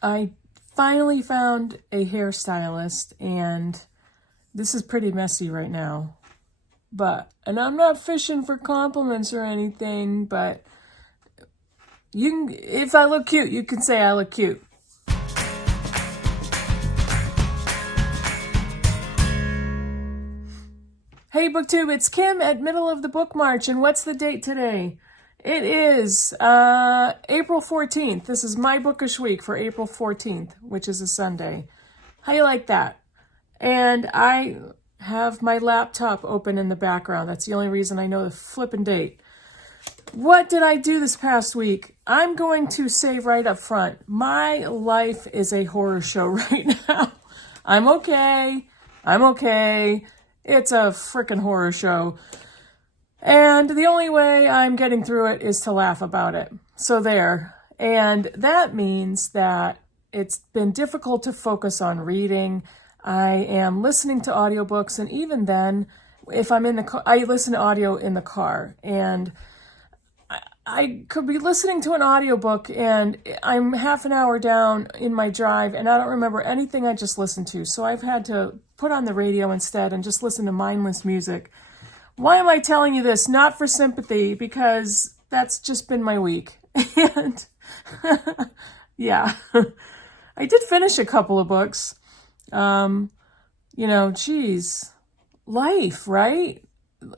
I finally found a hairstylist, and this is pretty messy right now. And I'm not fishing for compliments or anything, but if I look cute, you can say I look cute. Hey Booktube, it's Kim at Middle of the Bookmarch, and what's the date today? It is April 14th. This is my bookish week for April 14th, which is a Sunday. How you like that? And I have my laptop open in the background. That's the only reason I know the flippin' date. What did I do this past week? I'm going to say right up front, my life is a horror show right now. I'm okay. It's a frickin' horror show. And the only way I'm getting through it is to laugh about it. So there. And that means that it's been difficult to focus on reading. I am listening to audiobooks, and even then, if I'm in the car, I listen to audio in the car, and I could be listening to an audiobook and I'm half an hour down in my drive and I don't remember anything I just listened to. So I've had to put on the radio instead and just listen to mindless music. Why am I telling you this? Not for sympathy, because that's just been my week. And yeah, I did finish a couple of books. Geez, life, right?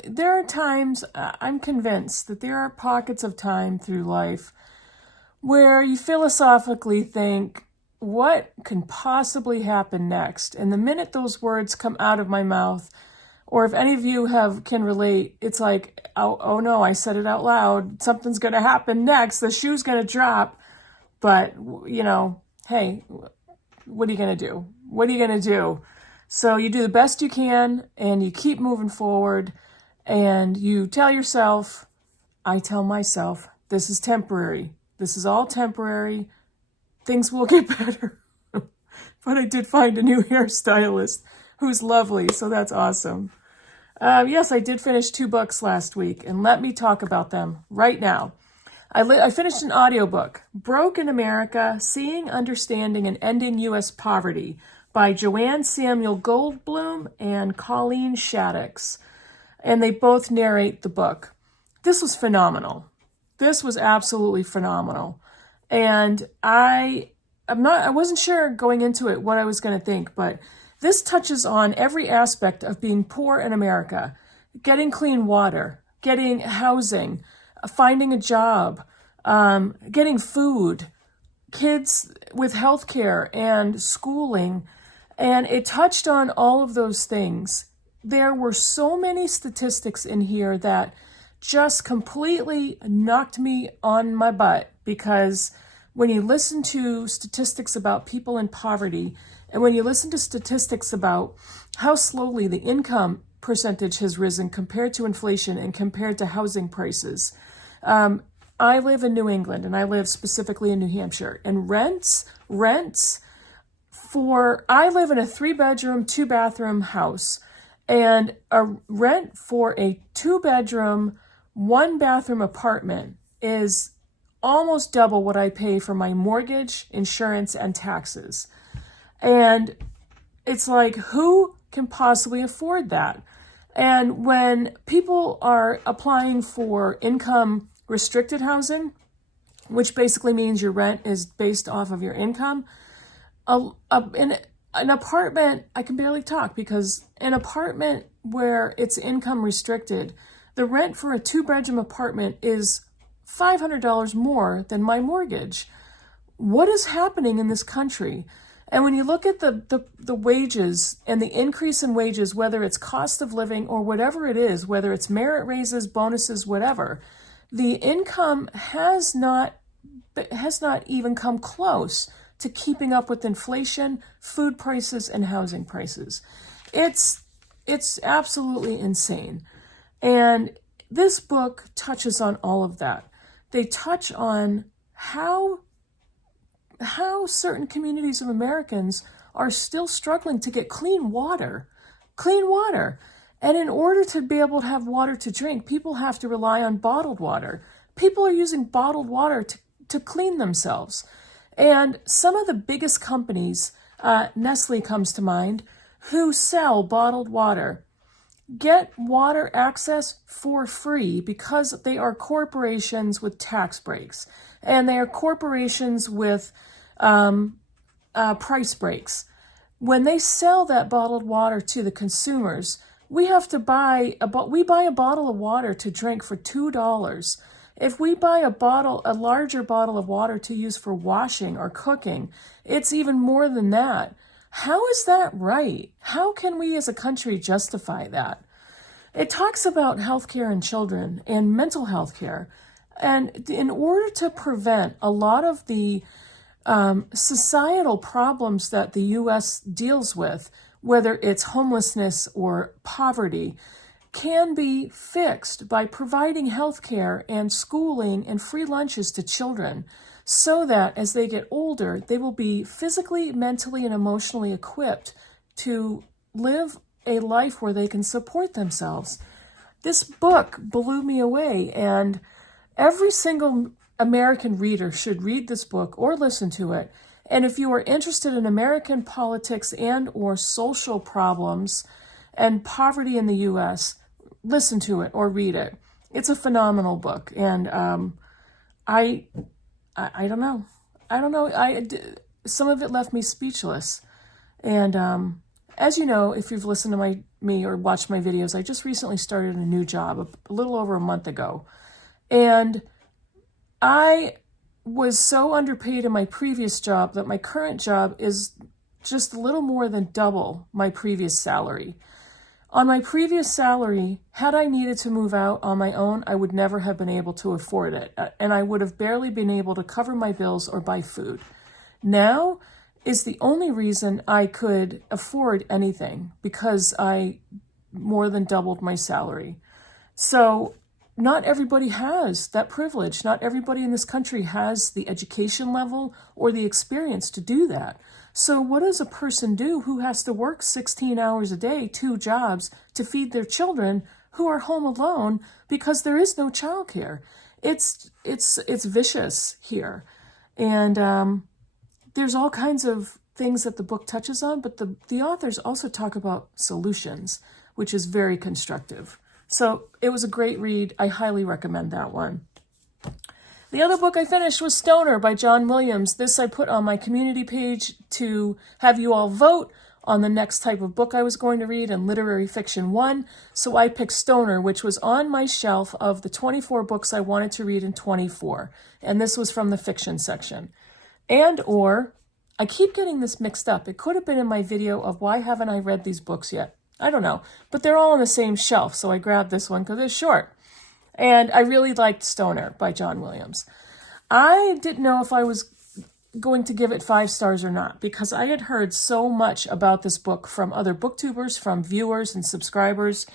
There are times, I'm convinced that there are pockets of time through life where you philosophically think, what can possibly happen next? And the minute those words come out of my mouth, or if any of you can relate, it's like, oh no, I said it out loud. Something's going to happen next. The shoe's going to drop. But, hey, what are you going to do? What are you going to do? So you do the best you can and you keep moving forward. And you tell yourself, I tell myself, this is temporary. This is all temporary. Things will get better. But I did find a new hairstylist who's lovely, so that's awesome. Yes, I did finish 2 books last week, and let me talk about them right now. I finished an audiobook, Broke in America, Seeing, Understanding, and Ending U.S. Poverty by Joanne Samuel Goldblum and Colleen Shaddix. And they both narrate the book. This was phenomenal. This was absolutely phenomenal. And I wasn't sure going into it what I was going to think, but this touches on every aspect of being poor in America. Getting clean water, getting housing, finding a job, getting food, kids with healthcare and schooling. And it touched on all of those things. There were so many statistics in here that just completely knocked me on my butt, because when you listen to statistics about people in poverty, and when you listen to statistics about how slowly the income percentage has risen compared to inflation and compared to housing prices. I live in New England, and I live specifically in New Hampshire, and rents I live in a 3-bedroom, 2-bathroom house. And a rent for a 2-bedroom, 1-bathroom apartment is almost double what I pay for my mortgage, insurance, and taxes. And it's like, who can possibly afford that? And when people are applying for income restricted housing, which basically means your rent is based off of your income, an apartment, I can barely talk, because an apartment where it's income restricted, the rent for a 2-bedroom apartment is $500 more than my mortgage. What is happening in this country? And when you look at the wages and the increase in wages, whether it's cost of living or whatever it is, whether it's merit raises, bonuses, whatever, the income has not even come close to keeping up with inflation, food prices, and housing prices. It's absolutely insane. And this book touches on all of that. They touch on how certain communities of Americans are still struggling to get clean water. And in order to be able to have water to drink, people have to rely on bottled water. People are using bottled water to clean themselves. And some of the biggest companies, Nestle comes to mind, who sell bottled water, get water access for free because they are corporations with tax breaks, and they are corporations with price breaks. When they sell that bottled water to the consumers, we buy a bottle of water to drink for $2. If we buy a larger bottle of water to use for washing or cooking, it's even more than that. How is that right? How can we as a country justify that? It talks about healthcare in children and mental health care. And in order to prevent a lot of the societal problems that the U.S. deals with, whether it's homelessness or poverty, can be fixed by providing health care and schooling and free lunches to children so that as they get older, they will be physically, mentally, and emotionally equipped to live a life where they can support themselves. This book blew me away, and every single American reader should read this book or listen to it. And if you are interested in American politics and or social problems and poverty in the U.S., listen to it or read it. It's a phenomenal book, and I don't know. Some of it left me speechless. And as you know, if you've listened to me or watched my videos, I just recently started a new job a little over a month ago, and I was so underpaid in my previous job that my current job is just a little more than double my previous salary. On my previous salary, had I needed to move out on my own, I would never have been able to afford it, and I would have barely been able to cover my bills or buy food. Now is the only reason I could afford anything, because I more than doubled my salary. So not everybody has that privilege. Not everybody in this country has the education level or the experience to do that. So what does a person do who has to work 16 hours a day, 2 jobs, to feed their children who are home alone because there is no childcare? It's vicious here. And there's all kinds of things that the book touches on, but the authors also talk about solutions, which is very constructive. So it was a great read. I highly recommend that one. The other book I finished was Stoner by John Williams. This I put on my community page to have you all vote on the next type of book I was going to read, and Literary Fiction won. So I picked Stoner, which was on my shelf of the 24 books I wanted to read in 24. And this was from the fiction section. I keep getting this mixed up. It could have been in my video of why haven't I read these books yet? I don't know. But they're all on the same shelf, so I grabbed this one because it's short. And I really liked Stoner by John Williams. I didn't know if I was going to give it 5 stars or not, because I had heard so much about this book from other booktubers, from viewers and subscribers.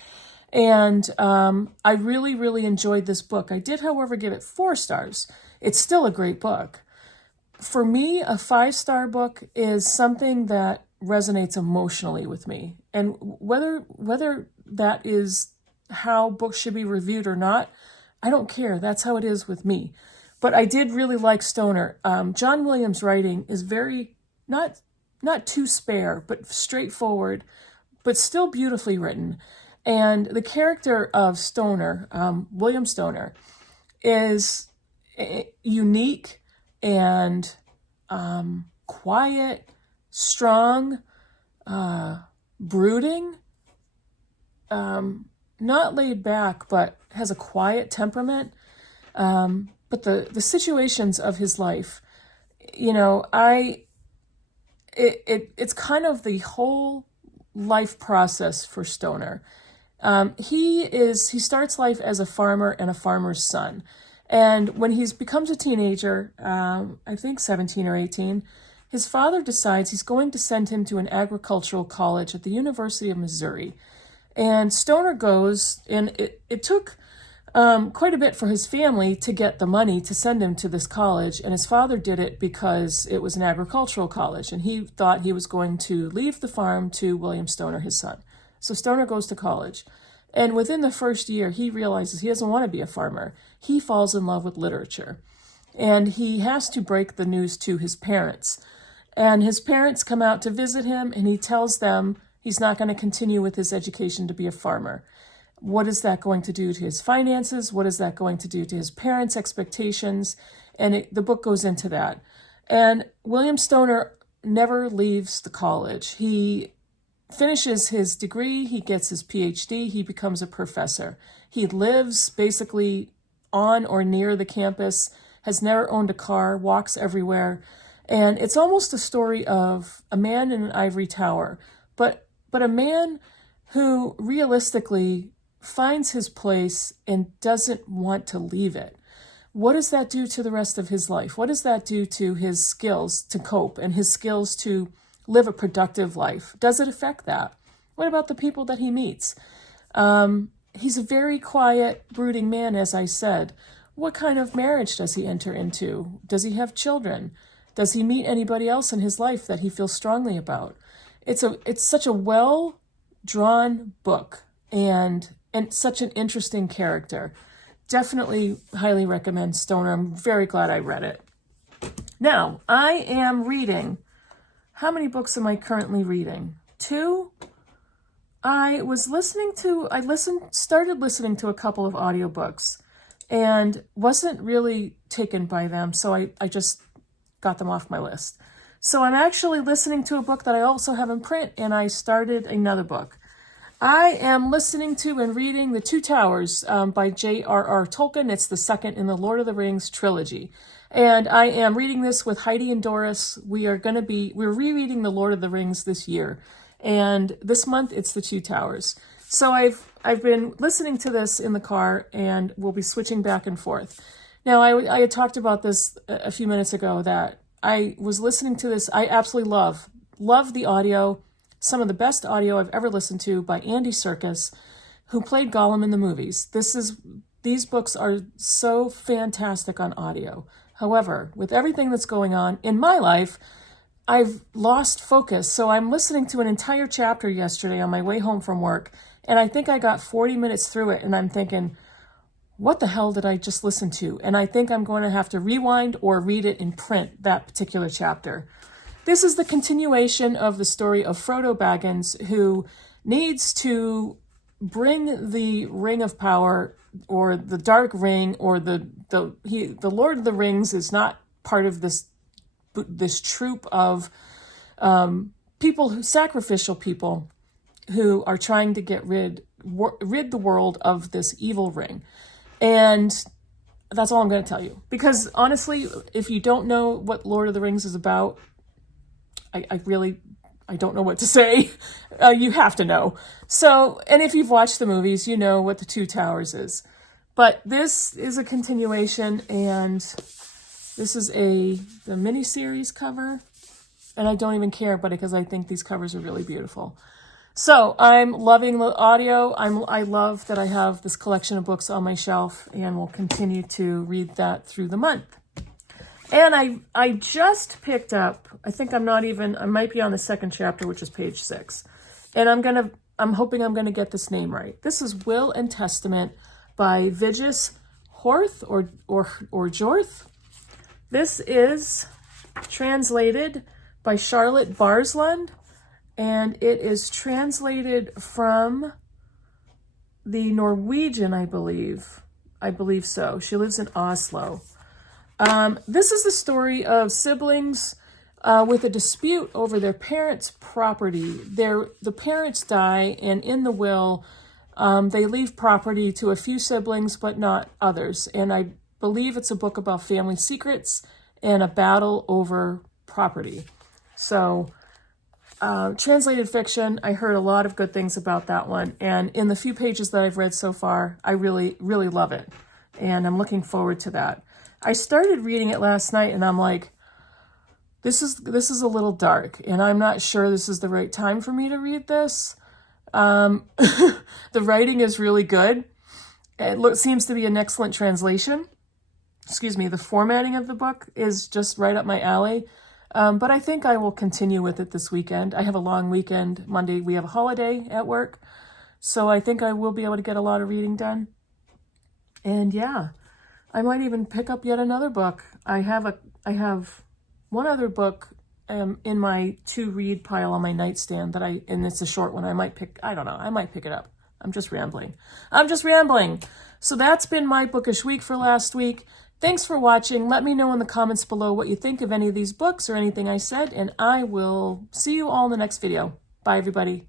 And I really, really enjoyed this book. I did, however, give it 4 stars. It's still a great book. For me, a 5-star book is something that resonates emotionally with me. And whether that is how books should be reviewed or not, I don't care. That's how it is with me. But I did really like Stoner. John Williams' writing is very, not too spare, but straightforward, but still beautifully written. And the character of Stoner, William Stoner, is unique and quiet, strong, brooding, not laid back, but has a quiet temperament. But the situations of his life, it's kind of the whole life process for Stoner. He starts life as a farmer and a farmer's son. And when he becomes a teenager, I think 17 or 18, his father decides he's going to send him to an agricultural college at the University of Missouri. And Stoner goes, and it took quite a bit for his family to get the money to send him to this college. And his father did it because it was an agricultural college, and he thought he was going to leave the farm to William Stoner, his son. So Stoner goes to college. And within the first year, he realizes he doesn't want to be a farmer. He falls in love with literature. and he has to break the news to his parents. And his parents come out to visit him, and he tells them he's not going to continue with his education to be a farmer. What is that going to do to his finances? What is that going to do to his parents' expectations? And the book goes into that. And William Stoner never leaves the college. He finishes his degree, he gets his PhD, he becomes a professor. He lives basically on or near the campus, has never owned a car, walks everywhere. And it's almost a story of a man in an ivory tower, but a man who realistically finds his place and doesn't want to leave it. What does that do to the rest of his life? What does that do to his skills to cope and his skills to live a productive life? Does it affect that? What about the people that he meets? He's a very quiet, brooding man, as I said. What kind of marriage does he enter into? Does he have children? Does he meet anybody else in his life that he feels strongly about? It's such a well-drawn book and such an interesting character. Definitely highly recommend Stoner. I'm very glad I read it. Now, I am reading. How many books am I currently reading? 2? I started listening to a couple of audiobooks and wasn't really taken by them, so I just got them off my list. So I'm actually listening to a book that I also have in print, and I started another book. I am listening to and reading The Two Towers by J.R.R. Tolkien. It's the second in the Lord of the Rings trilogy. And I am reading this with Heidi and Doris. We're rereading the Lord of the Rings this year. And this month it's The Two Towers. So I've been listening to this in the car, and we'll be switching back and forth. Now, I had talked about this a few minutes ago, that I was listening to this. I absolutely love the audio. Some of the best audio I've ever listened to by Andy Serkis, who played Gollum in the movies. These books are so fantastic on audio. However, with everything that's going on in my life, I've lost focus. So I'm listening to an entire chapter yesterday on my way home from work, and I think I got 40 minutes through it, and I'm thinking, what the hell did I just listen to? And I think I'm going to have to rewind or read it in print, that particular chapter. This is the continuation of the story of Frodo Baggins, who needs to bring the Ring of Power, or the Dark Ring, or the Lord of the Rings is not part of this troop of sacrificial people who are trying to get rid the world of this evil ring. And that's all I'm going to tell you. Because honestly, if you don't know what Lord of the Rings is about, I don't know what to say. You have to know. So, and if you've watched the movies, you know what The Two Towers is. But this is a continuation, and this is the miniseries cover. And I don't even care about it because I think these covers are really beautiful. So I'm loving the audio. I love that I have this collection of books on my shelf, and will continue to read that through the month. And I just picked up, I might be on the second chapter, which is page 6. And I'm hoping I'm gonna get this name right. This is Will and Testament by Vigis Horth or Jorth. This is translated by Charlotte Barslund, and it is translated from the Norwegian, I believe. I believe so. She lives in Oslo. This is the story of siblings with a dispute over their parents' property. The parents die, and in the will, they leave property to a few siblings, but not others. And I believe it's a book about family secrets and a battle over property. So, translated fiction, I heard a lot of good things about that one. And in the few pages that I've read so far, I really, really love it. And I'm looking forward to that. I started reading it last night, and I'm like, this is a little dark, and I'm not sure this is the right time for me to read this. The writing is really good. It seems to be an excellent translation. Excuse me, the formatting of the book is just right up my alley. But I think I will continue with it this weekend. I have a long weekend. Monday, we have a holiday at work. So I think I will be able to get a lot of reading done. And yeah, I might even pick up yet another book. I have one other book in my to-read pile on my nightstand and it's a short one. I might pick it up. I'm just rambling. So that's been my bookish week for last week. Thanks for watching. Let me know in the comments below what you think of any of these books or anything I said, and I will see you all in the next video. Bye, everybody.